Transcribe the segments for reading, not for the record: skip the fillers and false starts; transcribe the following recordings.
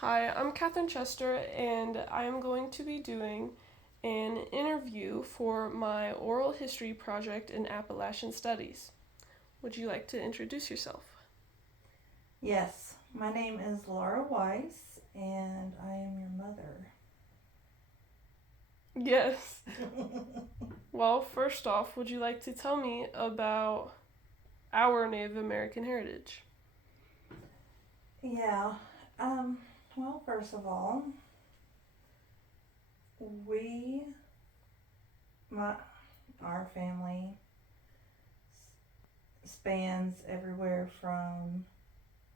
Hi, I'm Catherine Chester, and I am going to be doing an interview for my oral history project in Appalachian Studies. Would you like to introduce yourself? Yes, my name is Laura Weiss, and I am your mother. Yes. Well, first off, would you like to tell me about our Native American heritage? Yeah, um, well, first of all, we, my, our family spans everywhere from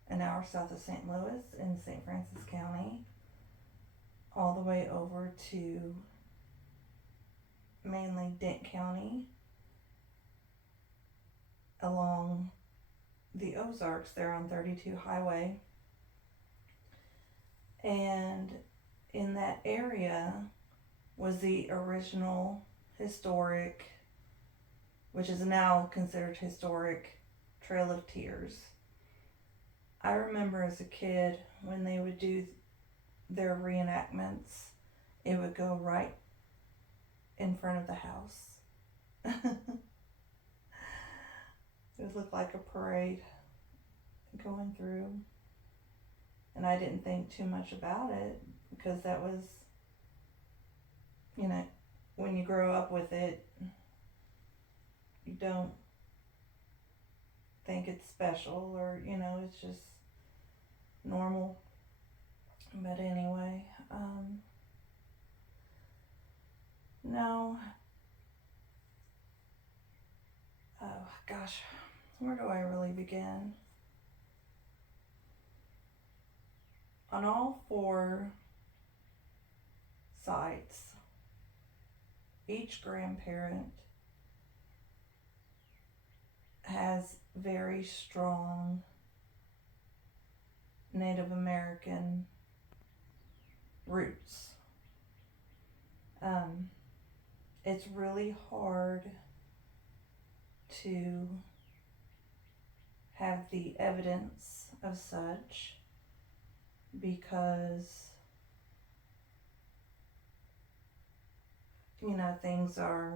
an hour south of St. Louis in St. Francis County all the way over to mainly Dent County along the Ozarks there on 32 Highway. And in that area was the original historic, which is now considered historic, Trail of Tears. I remember as a kid when they would do their reenactments, it would go right in front of the house. It would look like a parade going through. And I didn't think too much about it because that was, you know, when you grow up with it, you don't think it's special or, it's just normal. But anyway, no, oh gosh, where do I really begin? On all four sites, each grandparent has very strong Native American roots. Um, it's really hard to have the evidence of such because, things are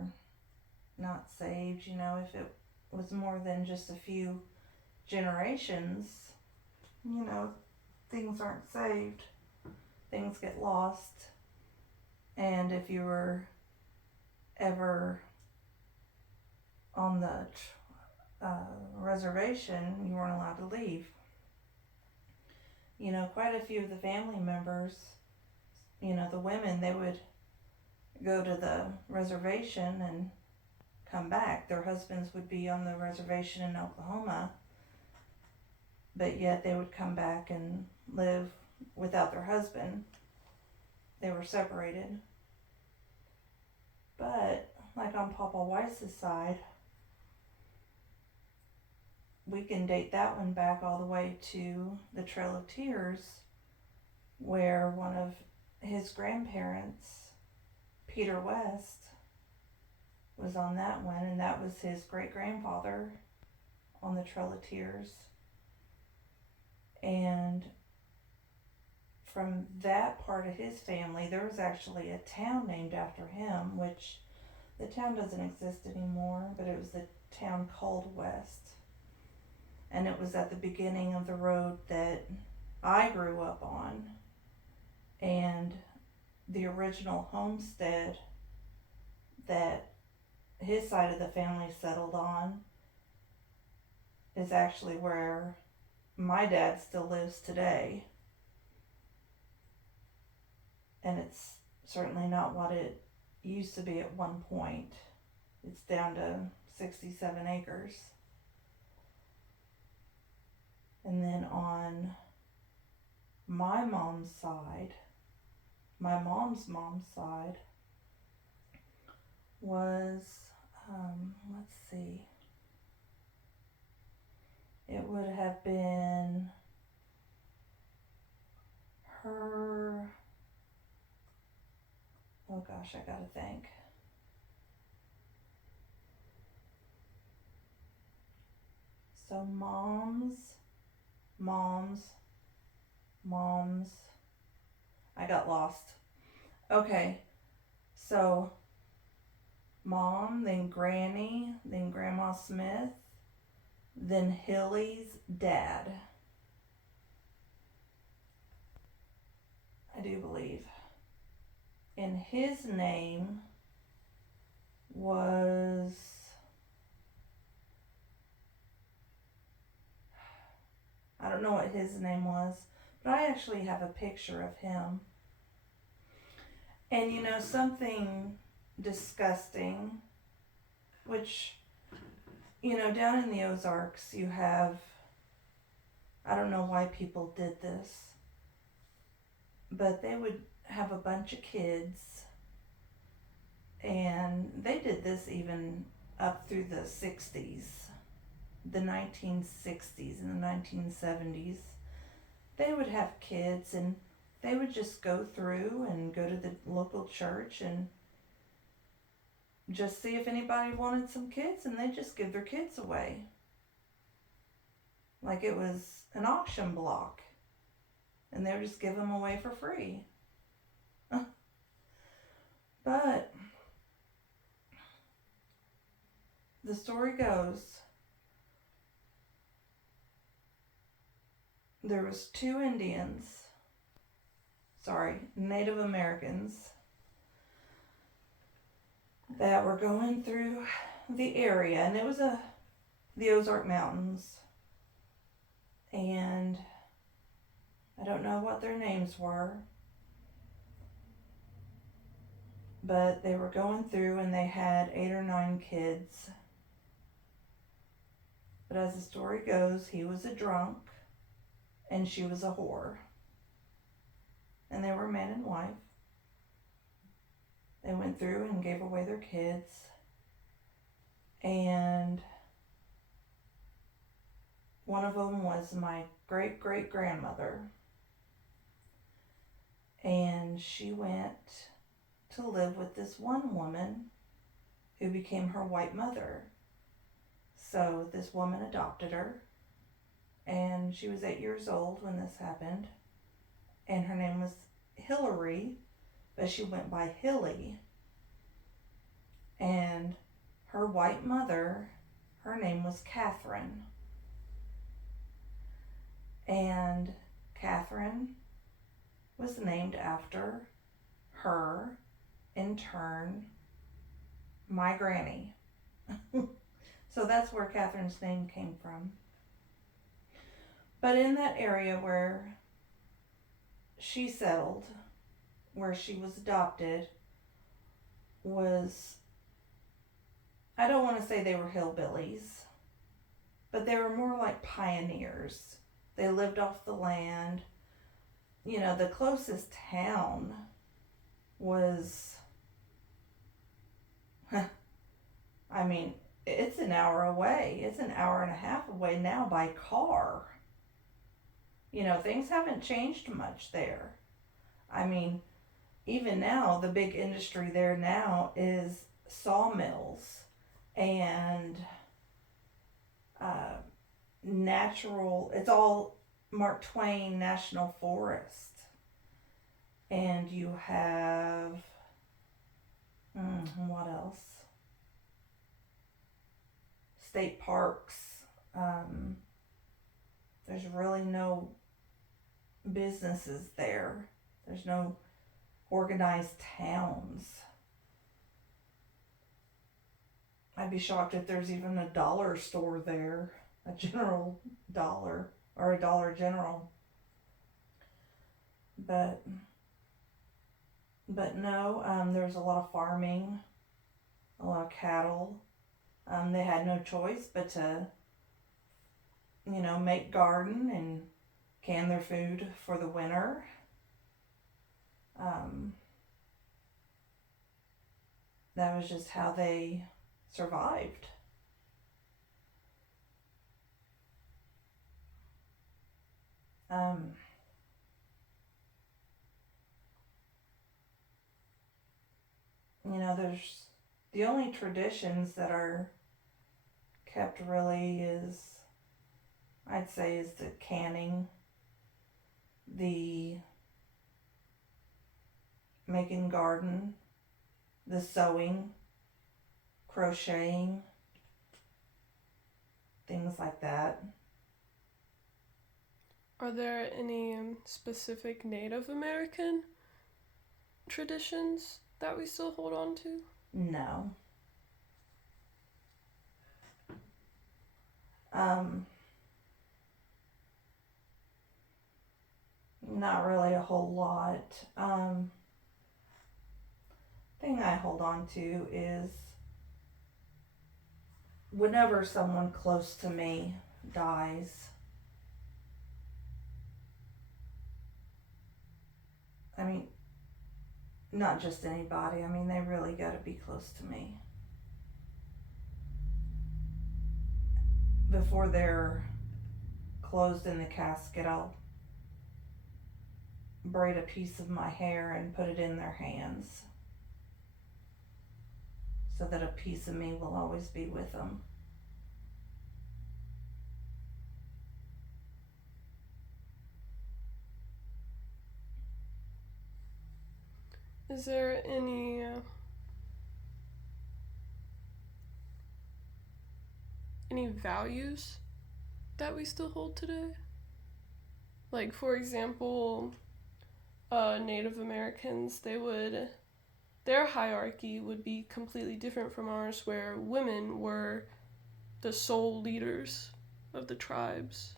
not saved. If it was more than just a few generations, you know, things aren't saved, things get lost. And if you were ever on the reservation, you weren't allowed to leave. Quite a few of the family members, the women, they would go to the reservation and come back. Their husbands would be on the reservation in Oklahoma, but yet they would come back and live without their husband. They were separated. But, like on Papa Weiss's side, we can date that one back all the way to the Trail of Tears, where one of his grandparents, Peter West, was on that one, and that was his great grandfather on the Trail of Tears. And from that part of his family, there was actually a town named after him, which the town doesn't exist anymore, but it was the town called West. And it was at the beginning of the road that I grew up on. And the original homestead that his side of the family settled on is actually where my dad still lives today. And it's certainly not what it used to be at one point. It's down to 67 acres. And then on my mom's side, my mom's side was, let's see, it would have been her, oh gosh, I gotta think. So mom's mom's I got lost. Okay, so Mom, then Granny, then Grandma Smith, then Hilly's dad. I do believe. And his name was, I don't know what his name was, but I actually have a picture of him. And something disgusting, which, down in the Ozarks, you have, I don't know why people did this, but they would have a bunch of kids, and they did this even up through the 60s, the 1960s and the 1970s. They would have kids, and they would just go through and go to the local church and just see if anybody wanted some kids, and they'd just give their kids away. Like it was an auction block. And they would just give them away for free. But the story goes, there was two Native Americans, that were going through the area, and it was the Ozark Mountains, and I don't know what their names were, but they were going through and they had 8 or 9 kids. But as the story goes, he was a drunk and she was a whore. And they were man and wife. They went through and gave away their kids. And one of them was my great-great-grandmother. And she went to live with this one woman who became her white mother. So this woman adopted her, and she was 8 years old when this happened, and her name was Hillary, but she went by Hilly. And her white mother, her name was Catherine. And Catherine was named after her, in turn, my granny. So that's where Catherine's name came from. But in that area where she settled, where she was adopted, was, I don't want to say they were hillbillies, but they were more like pioneers. They lived off the land. The closest town was, it's an hour away. It's an hour and a half away now by car. Things haven't changed much there. Even now, the big industry there now is sawmills and natural, it's all Mark Twain National Forest. And you have, what else? State parks. There's really no businesses there. There's no organized towns. I'd be shocked if there's even a dollar store there, a general dollar, or a Dollar General. But no, there's a lot of farming, a lot of cattle. They had no choice but to, make garden and can their food for the winter. That was just how they survived. There's the only traditions that are kept really is, I'd say, is the canning, the making garden, the sewing, crocheting, things like that. Are there any specific Native American traditions that we still hold on to? No. Not really a whole lot. Thing I hold on to is whenever someone close to me dies, I mean, not just anybody, I mean, they really gotta be close to me. Before they're closed in the casket, I'll braid a piece of my hair and put it in their hands so that a piece of me will always be with them. Is there any values that we still hold today? Like, for example, Native Americans, their hierarchy would be completely different from ours, where women were the sole leaders of the tribes.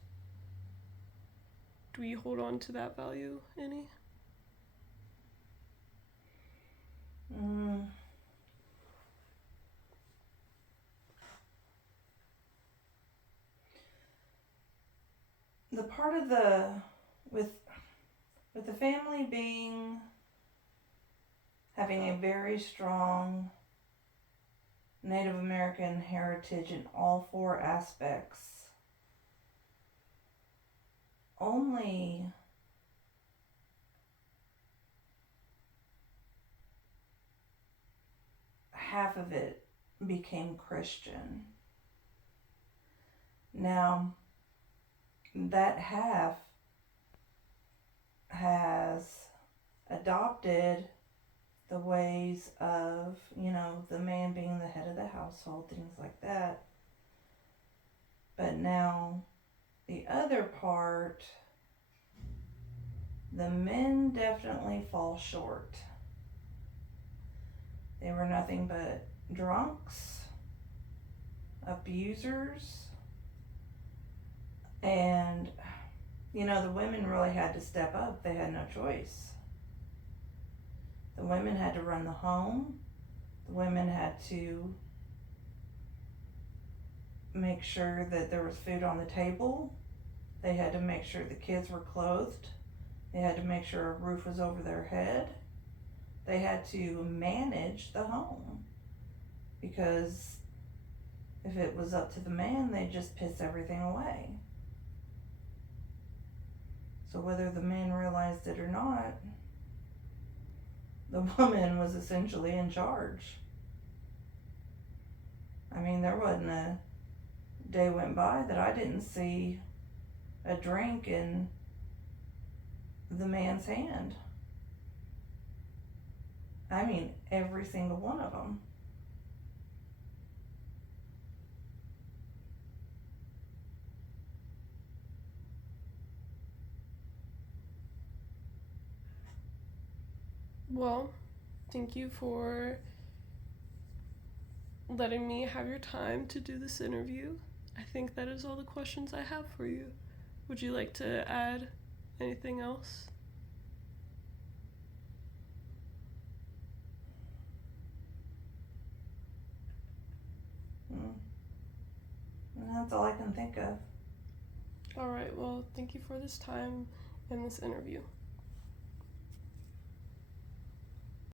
Do we hold on to that value any? The part of with the family having a very strong Native American heritage in all four aspects, only half of it became Christian. Now, that half has adopted the ways of, the man being the head of the household, things like that. But now, the other part, the men definitely fall short. They were nothing but drunks, abusers, and, the women really had to step up. They had no choice. The women had to run the home. The women had to make sure that there was food on the table. They had to make sure the kids were clothed. They had to make sure a roof was over their head. They had to manage the home, because if it was up to the man, they'd just piss everything away. So whether the man realized it or not, the woman was essentially in charge. I mean, there wasn't a day went by that I didn't see a drink in the man's hand. I mean, every single one of them. Well, thank you for letting me have your time to do this interview. I think that is all the questions I have for you. Would you like to add anything else? That's all I can think of. All right, well, thank you for this time and this interview.